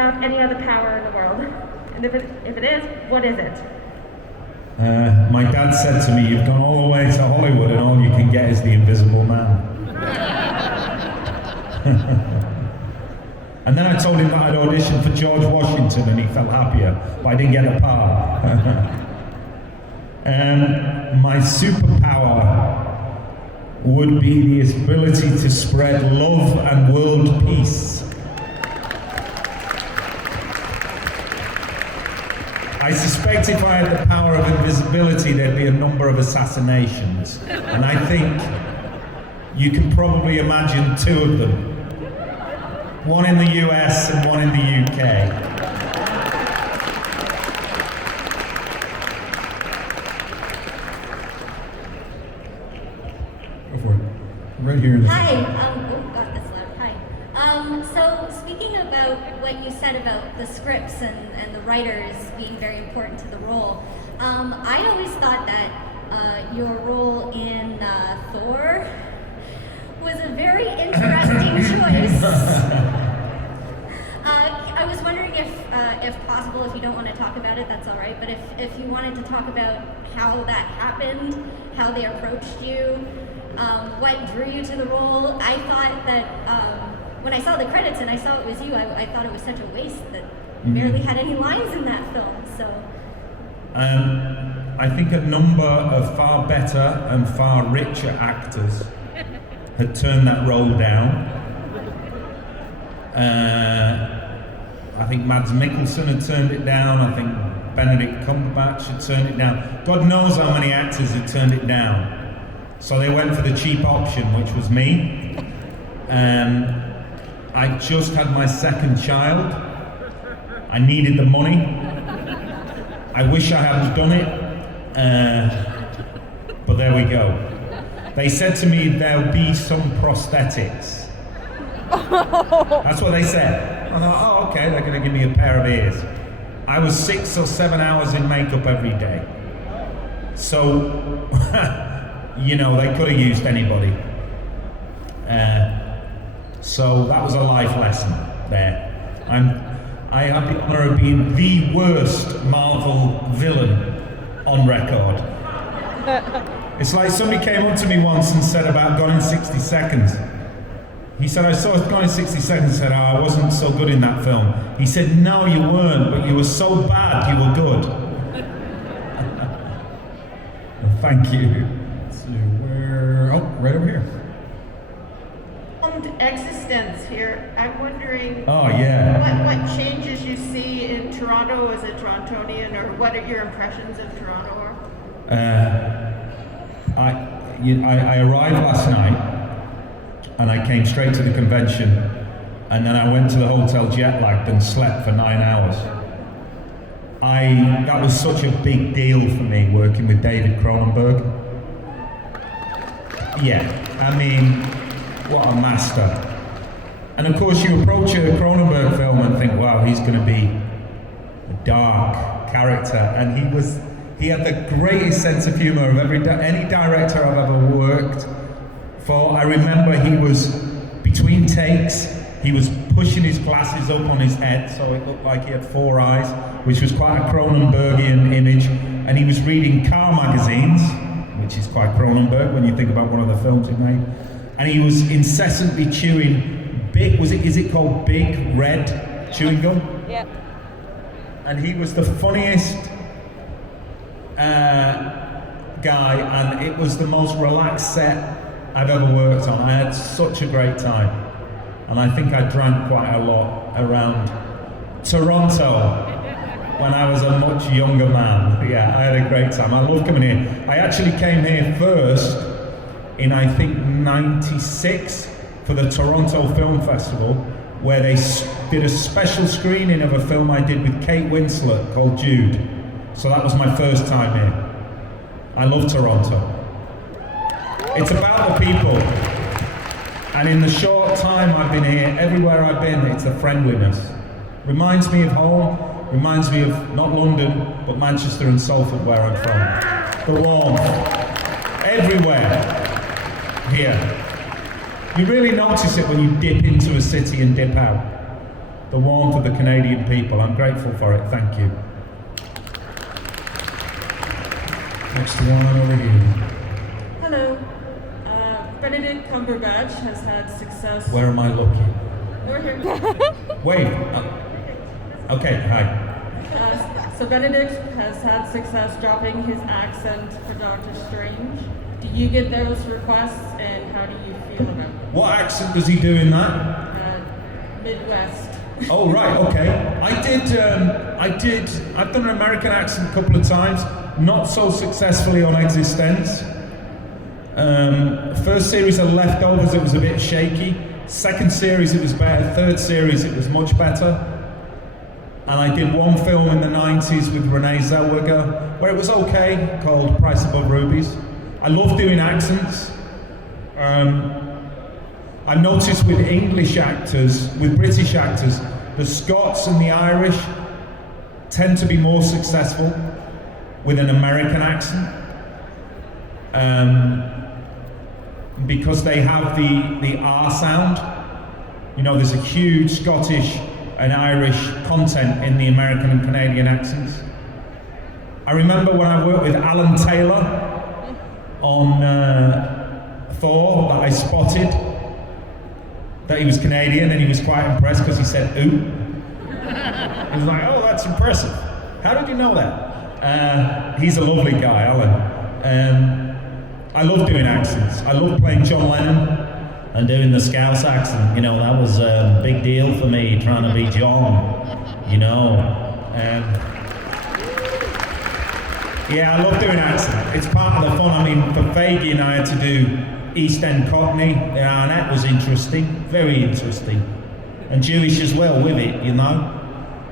have any other power in the world? And if it is, what is it? My dad said to me, "You've gone all the way to Hollywood and all you can get is the Invisible Man." And then I told him that I'd auditioned for George Washington and he felt happier, but I didn't get the part. My superpower would be the ability to spread love and world peace. I suspect if I had the power of invisibility, there'd be a number of assassinations. And I think you can probably imagine two of them. One in the US and one in the UK. Go for it. Right here. Hi. Got this loud. Hi. So speaking about what you said about the scripts and the writers being very important to the role, I always thought that your role in Thor was a very interesting choice. I was wondering if possible, if you don't want to talk about it, that's all right, but if you wanted to talk about how that happened, how they approached you, what drew you to the role. I thought that when I saw the credits and I saw it was you, I thought it was such a waste that you barely had any lines in that film, so. I think a number of far better and far richer actors had turned that role down. I think Mads Mikkelsen had turned it down. I think Benedict Cumberbatch had turned it down. God knows how many actors had turned it down. So they went for the cheap option, which was me. I just had my second child. I needed the money. I wish I hadn't done it, but there we go. They said to me there'll be some prosthetics. That's what they said. I thought, oh, okay, they're going to give me a pair of ears. I was 6 or 7 hours in makeup every day. So, you know, they could have used anybody. So that was a life lesson there. I have the honor of being the worst Marvel villain on record. It's like somebody came up to me once and said about Gone in 60 Seconds. He said, I saw Gone in 60 Seconds and said, oh, I wasn't so good in that film. He said, no, you weren't, but you were so bad, you were good. Thank you. Let's see where, oh, right over here. Existence here. I'm wondering what changes you see in Toronto as a Torontonian, or what are your impressions of Toronto? I arrived last night and I came straight to the convention, and then I went to the hotel jet lagged and slept for 9 hours. That was such a big deal for me working with David Cronenberg. Yeah, I mean, what a master. And of course you approach a Cronenberg film and think, wow, he's going to be a dark character. And he had the greatest sense of humor of any director I've ever worked for. I remember he was, between takes, he was pushing his glasses up on his head so it looked like he had 4 eyes, which was quite a Cronenbergian image. And he was reading car magazines, which is quite Cronenberg when you think about one of the films he made. And he was incessantly chewing is it called Big Red chewing gum? Yeah. And he was the funniest guy, and it was the most relaxed set I've ever worked on. I had such a great time. And I think I drank quite a lot around Toronto when I was a much younger man. Yeah, I had a great time. I love coming here. I actually came here first in, I think, 96 for the Toronto Film Festival, where they did a special screening of a film I did with Kate Winslet called Jude. So that was my first time here. I love Toronto. It's about the people. And in the short time I've been here, everywhere I've been, it's the friendliness. Reminds me of home, reminds me of not London, but Manchester and Salford, where I'm from. The warmth. Everywhere here. You really notice it when you dip into a city and dip out. the warmth of the Canadian people. I'm grateful for it. Thank you. Next one over here. Hello. Benedict Cumberbatch has had success. Where am I looking? You're here. Wait. Okay, hi. So Benedict has had success dropping his accent for Doctor Strange. Do you get those requests, and how do you feel about it? What accent does he do in that? Midwest. Oh, right, okay. I've done an American accent a couple of times, not so successfully on Existence. First series of Leftovers, it was a bit shaky. Second series, it was better. Third series, it was much better. And I did one film in the 90s with Renee Zellweger, where it was okay, called Price Above Rubies. I love doing accents. I've noticed with English actors, with British actors, the Scots and the Irish tend to be more successful with an American accent. Because they have the R sound. You know, there's a huge Scottish and Irish content in the American and Canadian accents. I remember when I worked with Alan Taylor on Thor, that I spotted that he was Canadian, and he was quite impressed because he said "ooh." He was like, "Oh, that's impressive. How did you know that?" He's a lovely guy, Alan. I love doing accents. I love playing John Lennon and doing the Scouse accent. You know, that was a big deal for me, trying to be John, you know. Yeah, I love doing accents. It's part of the fun. I mean, for Fagin, I had to do East End Cockney, yeah, and that was interesting, very interesting. And Jewish as well with it, you know.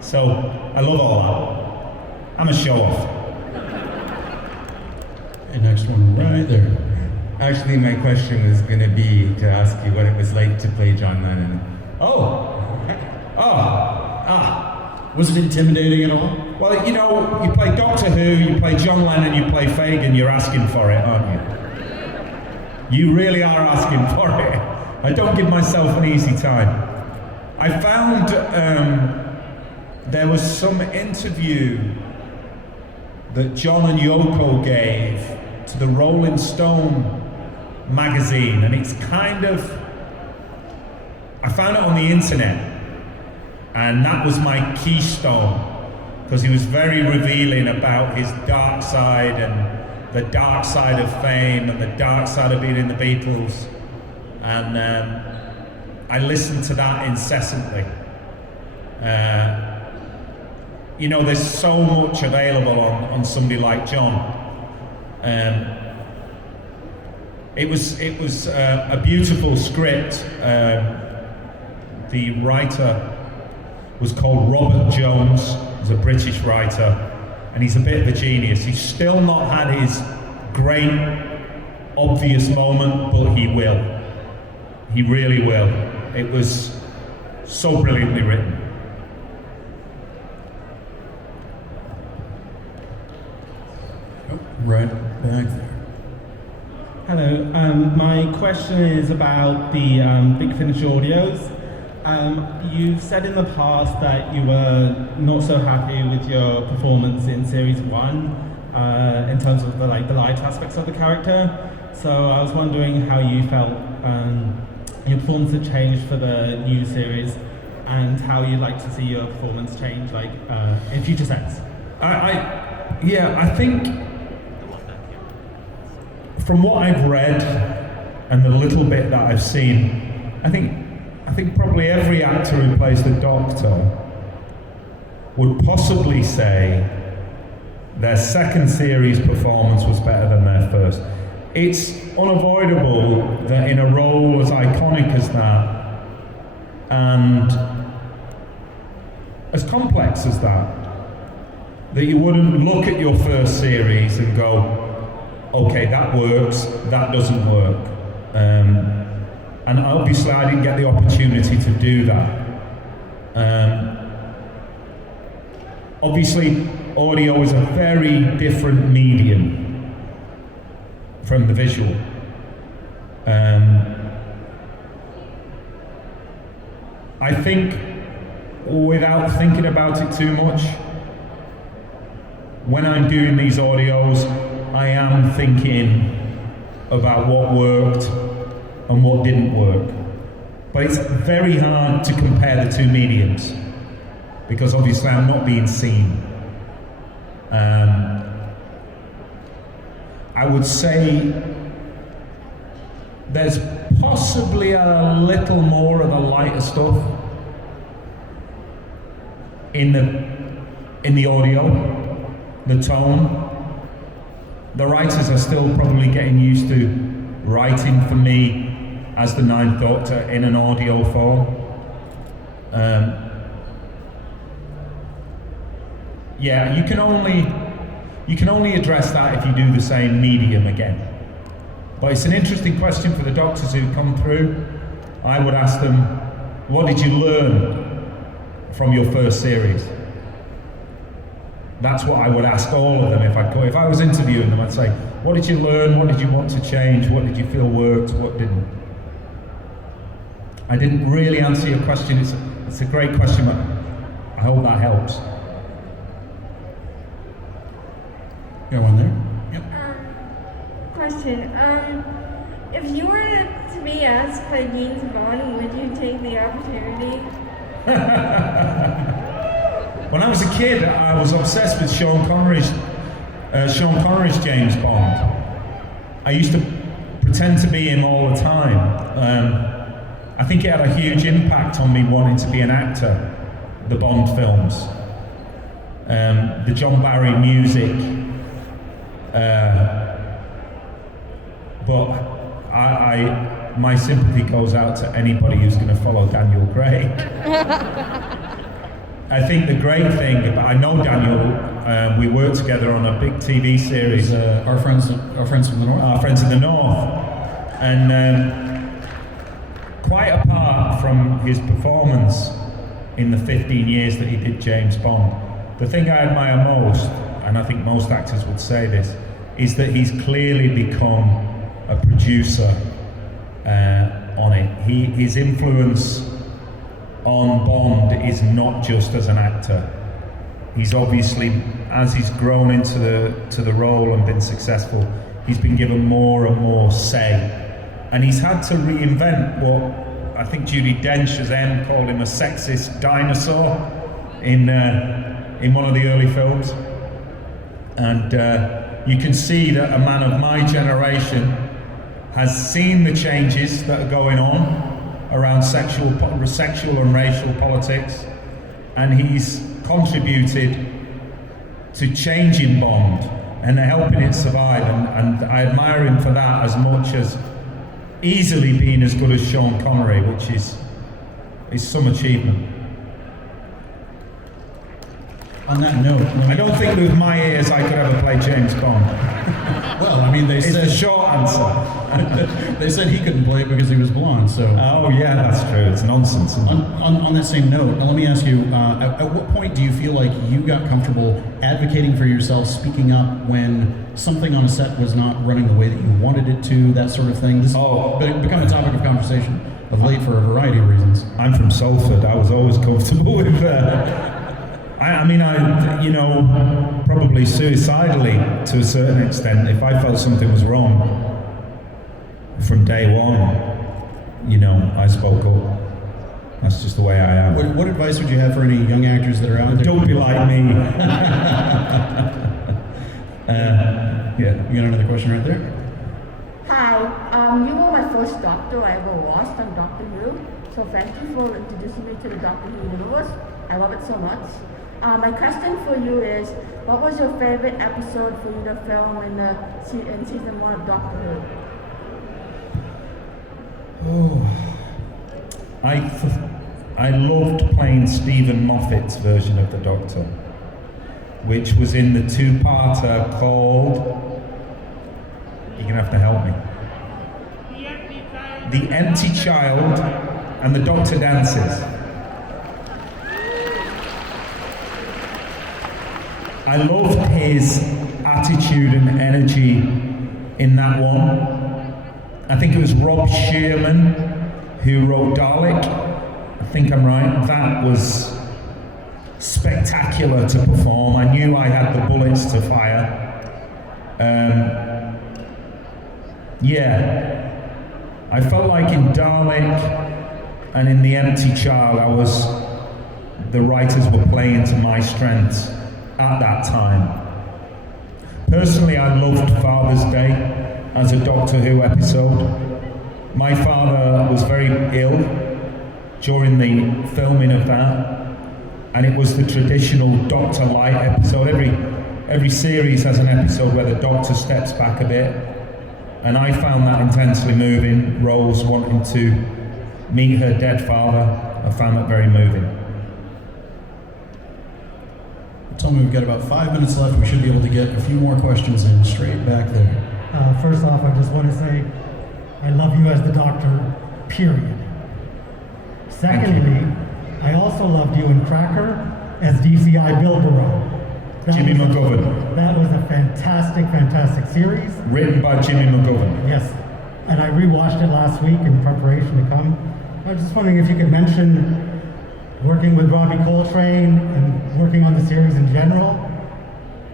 So, I love all that. I'm a show-off. And next one right there. Actually, my question was going to be to ask you what it was like to play John Lennon. Was it intimidating at all? Well, you know, you play Doctor Who, you play John Lennon, you play Fagin, you're asking for it, aren't you? You really are asking for it. I don't give myself an easy time. I found there was some interview that John and Yoko gave to the Rolling Stone magazine, and it's kind of, I found it on the internet, and that was my keystone, because he was very revealing about his dark side and the dark side of fame and the dark side of being in the Beatles, and I listened to that incessantly. You know, there's so much available on somebody like John. It was a beautiful script. The writer was called Robert Jones. He's a British writer, and he's a bit of a genius. He's still not had his great, obvious moment, but he will. He really will. It was so brilliantly written. Right back there. Hello, my question is about the Big Finish audios. You've said in the past that you were not so happy with your performance in Series 1 in terms of the light aspects of the character. So I was wondering how you felt your performance had changed for the new series, and how you'd like to see your performance change in future sets. I think from what I've read and the little bit that I've seen, I think probably every actor who plays the Doctor would possibly say their second series performance was better than their first. It's unavoidable that in a role as iconic as that, and as complex as that you wouldn't look at your first series and go, okay, that works, that doesn't work. And obviously I didn't get the opportunity to do that. Obviously, audio is a very different medium from the visual. I think without thinking about it too much. When I'm doing these audios, I am thinking about what worked and what didn't work. But it's very hard to compare the two mediums because obviously I'm not being seen. I would say there's possibly a little more of the lighter stuff in the audio, the tone. The writers are still probably getting used to writing for me as the Ninth Doctor in an audio form. Yeah, you can only address that if you do the same medium again. But it's an interesting question for the doctors who come through. I would ask them, what did you learn from your first series? That's what I would ask all of them if I could. If I was interviewing them, I'd say, what did you learn? What did you want to change? What did you feel worked? What didn't? I didn't really answer your question. It's a great question, but I hope that helps. Got one there? Yep. Question. If you were to be asked by James Bond, would you take the opportunity? When I was a kid, I was obsessed with Sean Connery's James Bond. I used to pretend to be him all the time. I think it had a huge impact on me wanting to be an actor, the Bond films. The John Barry music. But my sympathy goes out to anybody who's going to follow Daniel Craig. I think the great thing, I know Daniel, we worked together on a big TV series. Our friends from the north? Our friends in the north. And quite apart from his performance in the 15 years that he did James Bond, the thing I admire most, and I think most actors would say this, is that he's clearly become a producer on it. His influence on Bond is not just as an actor. He's obviously, as he's grown into the role and been successful, he's been given more and more say. And he's had to reinvent what I think Judi Dench as M called him a sexist dinosaur in one of the early films. And you can see that a man of my generation has seen the changes that are going on around sexual and racial politics, and he's contributed to changing Bond and helping it survive, and I admire him for that as much as easily being as good as Sean Connery, which is some achievement. On that note, I don't think with my ears I could ever play James Bond. Well, I mean, It's the short answer. they said he couldn't play it because he was blonde, so... Oh yeah, that's true. It's nonsense, isn't it? On that same note, now let me ask you, at what point do you feel like you got comfortable advocating for yourself, speaking up when something on a set was not running the way that you wanted it to, that sort of thing? This has become a topic of conversation of late for a variety of reasons. I'm from Salford. I was always comfortable with... probably suicidally to a certain extent, if I felt something was wrong from day one, I spoke up. That's just the way I am. What advice would you have for any young actors that are out there? Don't be like me. Yeah, you got another question right there? Hi, you were my first doctor I ever watched on Doctor Who, so thank you for introducing me to the Doctor Who universe. I love it so much. My question for you is, what was your favorite episode for you to film in season 1 of Doctor Who? I loved playing Stephen Moffat's version of the Doctor, which was in the two-parter called... You're going to have to help me. The Empty Child and the Doctor Dances. I loved his attitude and energy in that one. I think it was Rob Shearman who wrote Dalek. I think I'm right. That was spectacular to perform. I knew I had the bullets to fire. I felt like in Dalek and in The Empty Child, the writers were playing to my strengths at that time. Personally, I loved Father's Day as a Doctor Who episode. My father was very ill during the filming of that, and it was the traditional Doctor Light episode. Every series has an episode where the Doctor steps back a bit, and I found that intensely moving. Rose wanting to meet her dead father, I found that very moving. Tell me we've got about 5 minutes left. We should be able to get a few more questions in straight back there. First off, I just want to say I love you as the Doctor, period. Secondly, I also loved you in Cracker as DCI Bilborough. Jimmy McGovern. That was a fantastic, fantastic series. Written by Jimmy McGovern. Yes. And I rewatched it last week in preparation to come. I was just wondering if you could mention working with Robbie Coltrane and working on the series in general.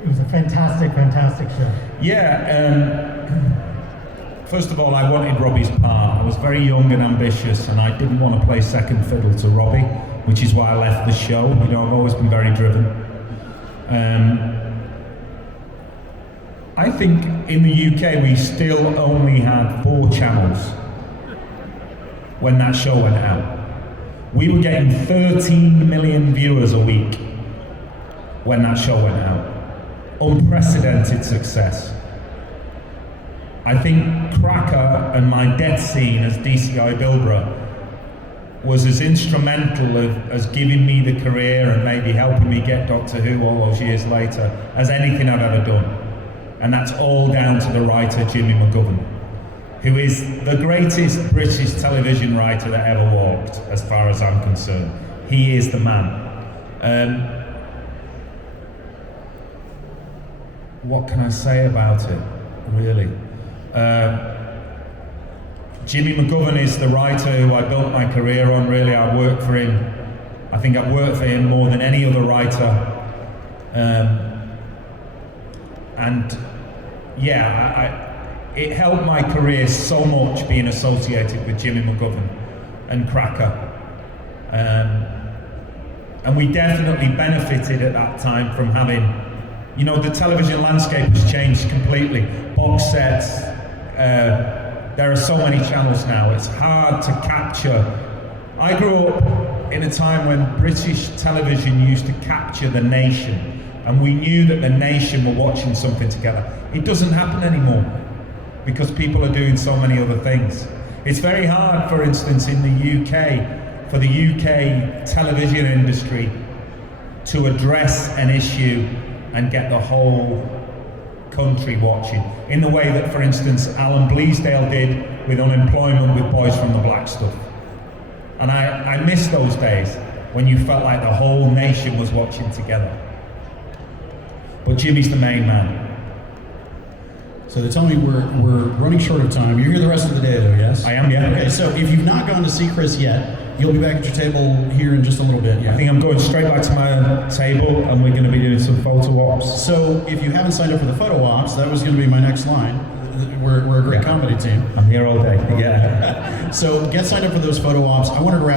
It was a fantastic, fantastic show. First of all, I wanted Robbie's part. I was very young and ambitious, and I didn't want to play second fiddle to Robbie, which is why I left the show. I've always been very driven. I think in the UK we still only had 4 channels when that show went out. We were getting 13 million viewers a week when that show went out. Unprecedented success. I think Cracker and my death scene as DCI Bilborough was as instrumental as giving me the career and maybe helping me get Doctor Who all those years later as anything I've ever done. And that's all down to the writer Jimmy McGovern, who is the greatest British television writer that ever walked, as far as I'm concerned. He is the man. What can I say about it, really? Jimmy McGovern is the writer who I built my career on, really. I worked for him. I think I've worked for him more than any other writer. It helped my career so much being associated with Jimmy McGovern and Cracker. And we definitely benefited at that time from having, the television landscape has changed completely. Box sets, there are so many channels now, it's hard to capture. I grew up in a time when British television used to capture the nation, and we knew that the nation were watching something together. It doesn't happen anymore, because people are doing so many other things. It's very hard, for instance, in the UK, for the UK television industry to address an issue and get the whole country watching, in the way that, for instance, Alan Bleasdale did with Unemployment with Boys from the Black Stuff. And I miss those days when you felt like the whole nation was watching together. But Jimmy's the main man. So they tell me we're running short of time. You're here the rest of the day, though, yes? I am, yeah. Okay, so if you've not gone to see Chris yet, you'll be back at your table here in just a little bit, yeah? I think I'm going straight back to my table, and we're going to be doing some photo ops. So if you haven't signed up for the photo ops, that was going to be my next line. We're a great comedy team. I'm here all day, yeah. So get signed up for those photo ops. I wanted to wrap